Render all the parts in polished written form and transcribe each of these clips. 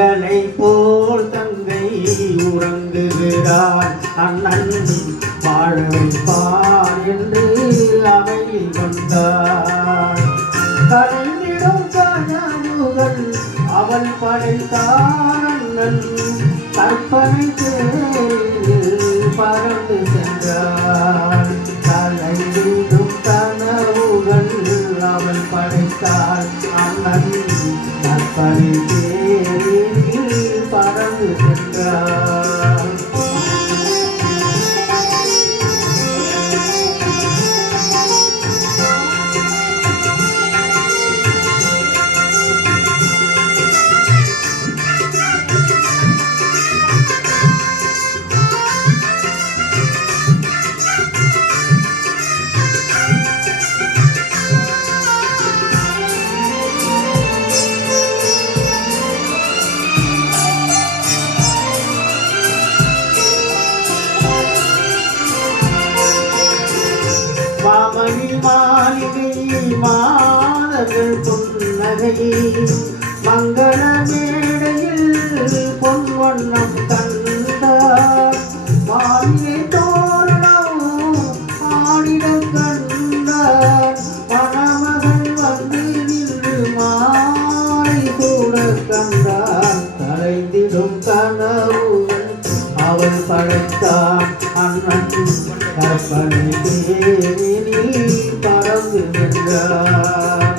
மகனை போல் தங்கை உறங்குகிறாள் அண்ணன் வாழ வைப்பார் என்று அமைதி கொண்டார் கலைந்திடும் கனவுகள் அவள் படைத்தார் அண்ணன் கற்பனை பறந்து சென்றார் கலைந்திடும் கனவுகள் அவள் படைத்தார் அண்ணன் கற்பனை பறந்து சென்றார் மாமணி மாளிகை மாதர்கள் புன்னகை மங்கள மேடையில் பொன்வண்ணம் கண்டார் மாளிகை தோரணம் ஆடிட கண்டார் மணமகள் வந்து நின்று மாறி கூட கண்டார் கலைந்திடும் கனவுகள் அவள் படைத்தார் அண்ணன் கற்பனை பறந்து சென்றார்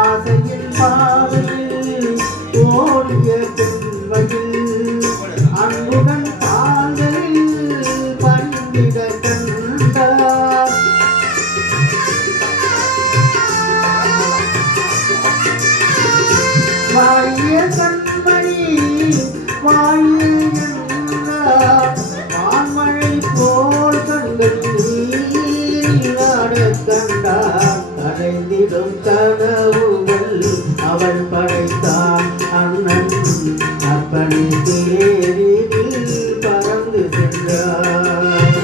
ஆசையின் பாதையில் ஓடிய பெண்மையில் அன்புடன் வாழிய கண்மணி வாழிய என்றார் மான்மழை போல் கண்களில் கண்டார் கலைந்திடும் கனவுகள் அவள் படைத்தார் அண்ணன் அப்பனை தேரில் பறந்து சென்றார்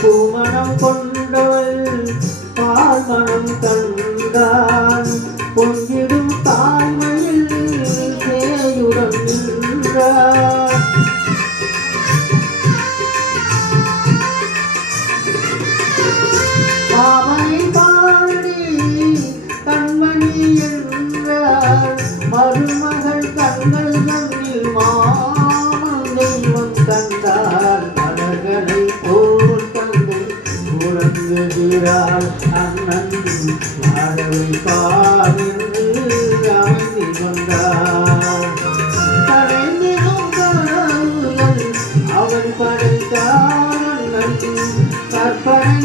பூமணம் கொண்டவள் பால்மணம் கண்டான் பொங்கிடும் தாய்மையில் சேயுடன் நின்றார் மாமனை பாடி கண்மணி என்றார் மருமகள் கண்கள் கண்ணில் மாமன் தெய்வம் கண்டார் மலர்களை போல் தங்கை உறங்குகிறாள் அண்ணன் வாழ வைப்பார் என்று அமைதி கொண்டார் கலைந்திடும் கனவுகள் அவள் படைத்தார் அண்ணன் கற்பனை